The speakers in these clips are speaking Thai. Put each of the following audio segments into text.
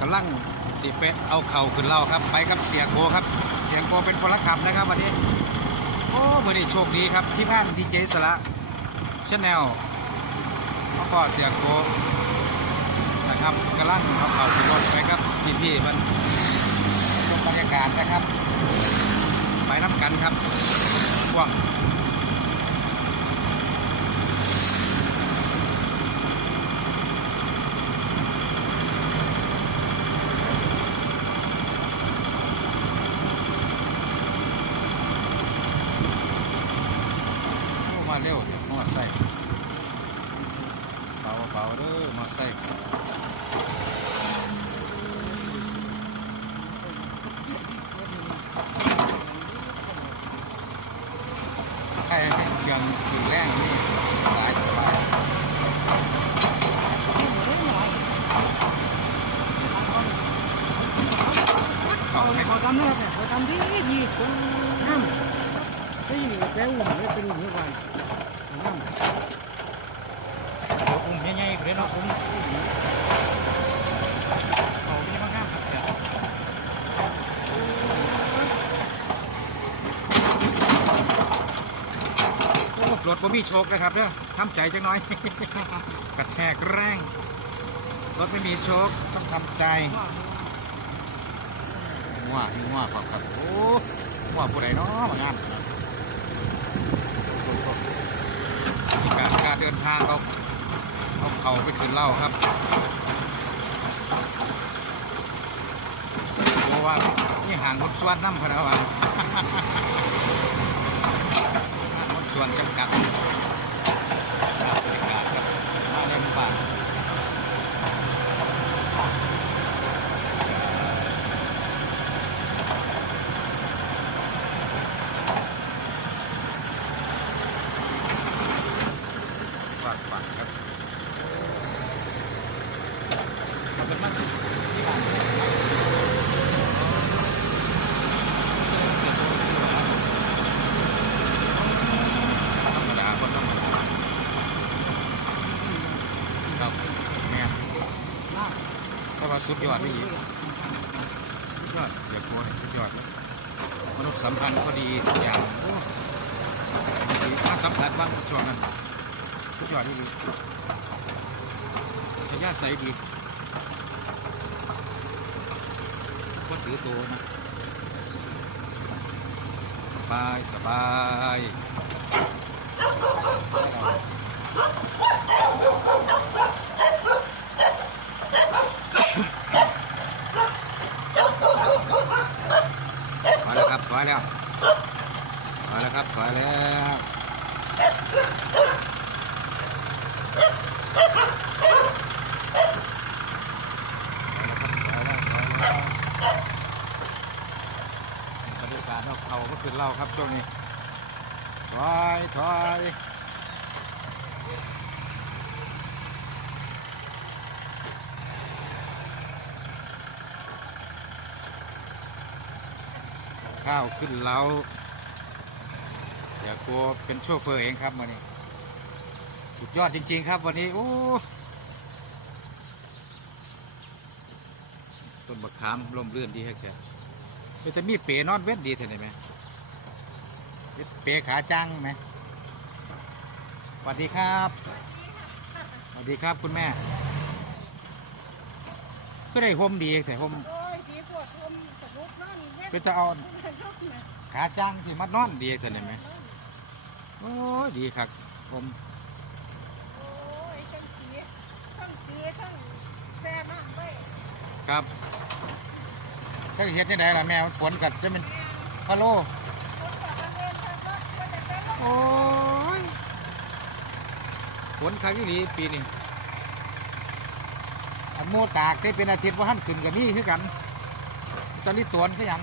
กำลังสิไปเอาเข่าขึ้นเล่าครับ ไปกับเสียโกครับ เสียโกเป็นพลขับนะครับวันนี้ โอ้เมื่อนี้โชคดีครับที่บ้านดีเจสละชแนลแล้วก็เสียโกนะครับกำลังเอาเข่าขึ้นรถไปครับพี่ๆมันชมบรรยากาศนะครับ ไปน้ำกันครับว้าง โอ้มา เร็วเดี๋ยวมอไซค์เบาเบาเด้อมอไซค์ใครให้เครื่องถึงแรงนี่สบายสบายเขาให้เขาทำนะครับเขาทำดีดีน้ำ ไม่แกอุ่นไม่เป็นอุ่นไม่ไหวน้ำเดี๋ยวอุ้มใหญ่ๆไปเลยเนาะอุ้มเขาไม่ได้มางามครับเดี๋ยวรถบ่มีโชคนะครับเด้อทำใจจังน้อยกระแทกแรงรถไม่มีโชคต้องทำใจงัวงัวครับครับโอ้งัวผู้ใดเนาะมางานการการเดิน ทางเอาเอาเขาไปคืนเหล่าครับเพราะว่านี่ห่างรถสวนน้ำพะนะวางรถสวนจำกัดบบรรยากาศครับมาเล่นบ้าน ฝากฝังครับขอบคุณมากที่ผ่านมาธรรมดาคนธรรมดาครับแม่ก็ว่า สุดยอดไม่อีกสุดยอดเสียโกนี่สุดยอดมนุษย์สัมพันธ์ก็ดีทุกอย่างโอ้ดีมาสัมผัสบ้างช่วงนั้นสุดยอดที่ดีพญาใสดีก็ถือโตวนะสบายสบาย ถอยแล้วครับถอยแล้วถอยแล้วครับถอยแล้วบรรยากาศเราเขาก็ขึ้นเราครับช่วงนี้ถอยถอย ข้าวขึ้นเราเสียกลัวเป็นโชเฟอร์เองครับวันนี้ สุดยอดจริง ๆ ครับวันนี้โอ้ต้นบักขามลมเรื่อนดีแค่แค่จะมีเปนอนเวทดีเท่าไหร่ไหมเปขาจังไหมสวัสดีครับสวัสดีครับคุณแม่ก็ได้ห่มดีแต่ห่มโอ้ยผีปวดทมสะดุกนั่นเฮ็ดเป็นจะเอายกนะ ขาจังสิมัดนอนดีเท่าไหร่ไหมโอ้ยดีครับผมครับถ้าเฮ็ดยังไงล่ะแม่ฝนกัดจะเป็นพะโลคนกับประเทศชาติก็ควรจะเป็นลูกโอ้ยฝนครั้งนี้ปีนี้อันโมตากได้เป็นอาทิตย์ว่าหันขึ้นกับนี่คือกัน ตอนนี้ตวนคือหยัง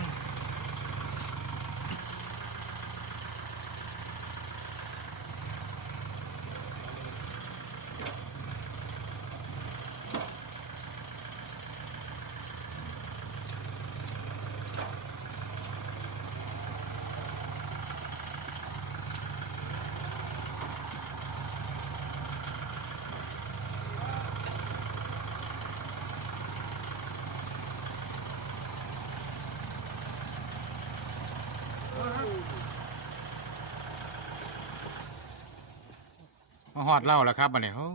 มาหอดเล่าแล้วครับบันนี้โอ้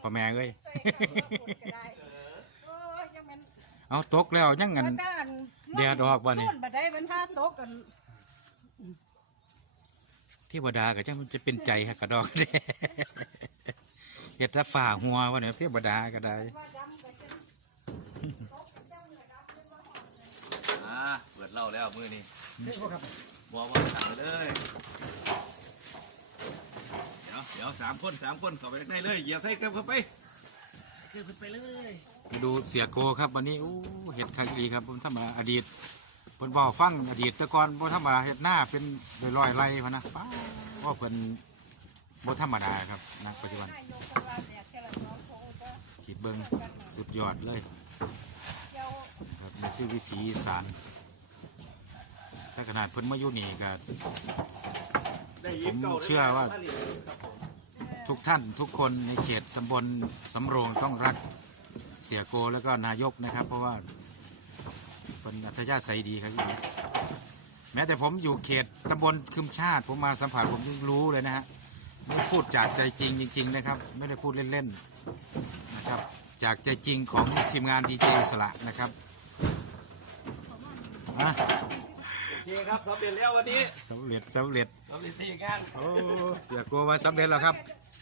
พ่อแม่เอ้ย เอาตกแล้วยังงัน แดดออกบ่นนี้มันท่าตกกัดากะบจ้ามันจะเป็นใจกระดอกแดเห็ดแะฝ่าหัววันนี้เทวดากระได้อ่าเปิดเหล่าแล้วมือนี้ เด็กบ่ครับบัวว่าสั่งไปเลย เดี๋ยวเดี๋ยวสามคนสามคนเข้าไปข้างในเลยเหยียบใส่เกลือเข้าไปเกิดขึ้นไปเลยมาดูเสียโกครับวันนี้โอ้เห็ดคักดีครับผมทำมาอดีตเพิ่นบอกฟังอดีตแต่ก่อนบ่ธรรมดาเฮ็ดหน้าเป็นร้อยๆไร่พะนะป้าว่าเพิ่นบ่ธรรมดาครับณปัจจุบันนายกคนว่าเนี่ยแค่ละสองโถก็คิดเบิ่งสุดยอดเลยเจ้าครับนี่คือวิถีอีสาน ถ้าขนาดเพิ่นมาอยู่นี่ก็ได้ยินเก่าผมเชื่อว่าทุกท่านทุกคนในเขตตำบลสำโรงต้องรักเสียโกแล้วก็นายกนะครับ เพราะว่าเป็นอัธยาศัยดีครับพี่แม้แต่ผมอยู่เขตตำบลคึมชาติ ผมมาสัมผัสผมยังรู้เลยนะฮะไม่พูดจากใจจริงจริง ๆ นะครับ ไม่ได้พูดเล่นๆนะครับ จากใจจริงของทีมงานดีเจสละนะครับอะโอ เคครับสำเร็จแล้ววันนี้สำเร็จสำเร็จสำเร็จที่งานโอ้เสียโกว่าสำเร็จแล้วครับ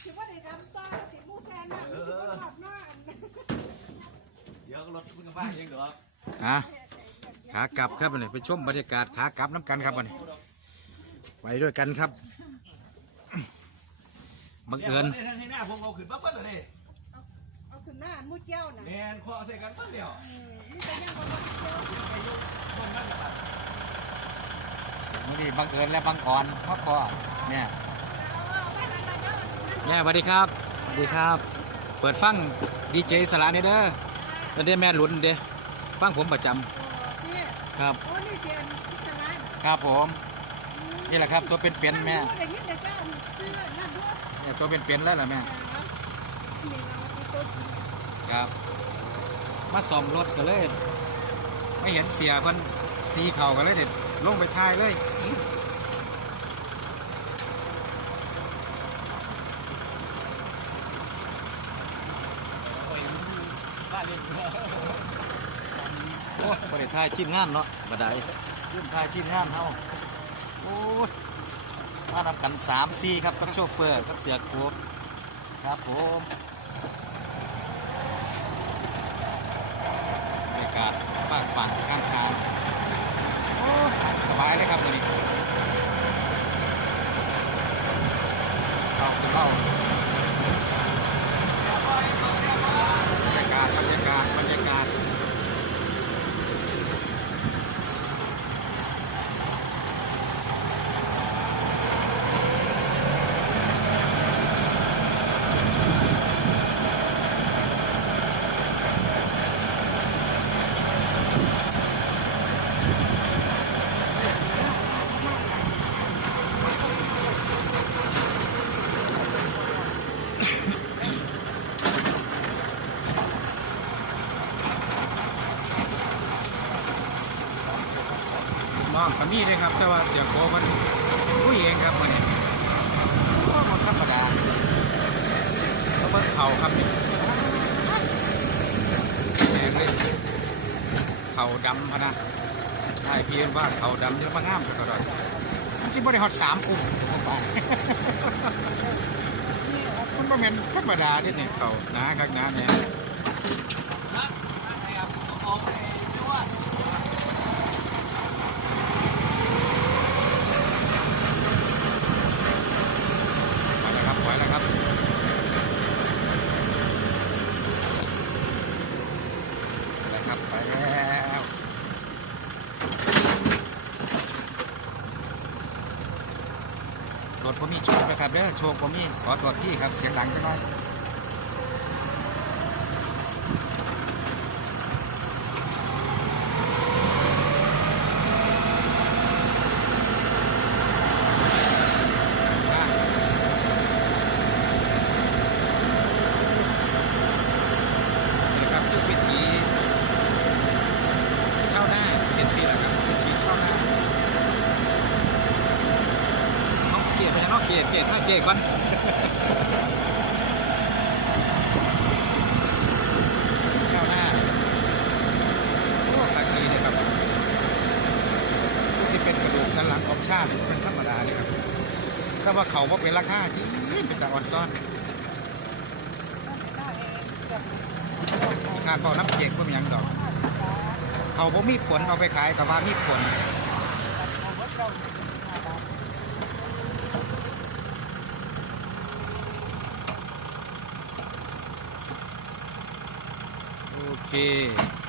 คิดว่าได้ดำต้าสิมูแซนน่ะมันสิบ่หลับมากเดี๋ยวรถคุณภาพยังเหรออะขากลับครับวันนี้ไปชมบรรยากาศขากลับน้ำกันครับวันนี้ไปด้วยกันครับบังเอิญนี่ยให้หน้าผมเอาขึ้นปั๊บปั๊บเลย เอาขึ้นหน้ามูเจ้าน่ะแมนคอใส่กันปั๊บเดียวอืมนี่แต่ยังบ่ว่าเจ้า มื่อนี้บังเอิญและบังอ่อนพ่อพ่อเนี่ยเอาเอาไว้นั่นน่ะเจ้านั่นแม่สวัสดีครับสวัสดีครับ เปิดฟังดีเจสลาเนี่ยเด้อแล้วเด้แม่หลุนเด้ฟังผมประจำโอ้พี่ครับโอ้นี่เปลี่ยนพิจารณาครับผมนี่แหละครับ ตัวเป็นเป็นๆแม่นั่นดูได้ยินแต่เจ้าชื่อนั่นด้วยเนี่ยตัวเป็นเป็นๆแล้วล่ะแม่นี่เราตัวจริงครับ มาซ่อมรถกันเลย ไม่เห็นเสียเพิ่นตีเข่ากันเลยเด็ด ลงไปท้ายเลยโอ้ประเดี๋ยวทายทีมงานเนาะบัดไดยื่นทายทีมงานเฮาโอ้ยมานำกันสามสี่ครับกับโชเฟอร์กับเสือโคบครับผมบรรยากาศฝากฝั่งข้างทางโอ้สบายเลยครับวันนี้เข้าคือเข้าบรรยากาศบรรยากาศบรรยากาศ น้องก็มีเลยครับ แต่ว่าเสียงโคมันผู้เองครับมันนี่ก็มันธรรมดาแล้วเบิ่งเข่าครับแดงเลยเข่าดำพนะใช่พี่เห็นว่าเข่าดำเยอะมากงามเลยก็ได้มันคิดว่าได้ฮอดสามปุ่มออกไปมันบ่แมนธรรมดาเด้เนี่ยเข่านาคักหนเนี่ย เอาไปด้วย ไปแล้วครับไปแล้วครับ ไปแล้วครับไปแล้วจผมมีโชคนะครับเด้อโชคผมมีขอตรวจที่ครับเสียงดังจังหน่อยนี่นะครับคือวิธีเช่าได้เป็นสี่แหละครับวิธีเช่าได้น้องเกียร์ไปนะน้องเกียร์ จ เจถ้าเจก่อนชาวนาโอ้ขายดีเลยครับที่เป็นกระดูกสันหลังของชาติเป็นธรรมดาเลยครับถ้าว่าเขาว่าเป็นราคาที่เป็นตะอ่อนซ่อนงานพอน้ำเจกก็มีหยังดอก เขาบ่มีผลเอาไปขายกับว่ามีผล 이렇게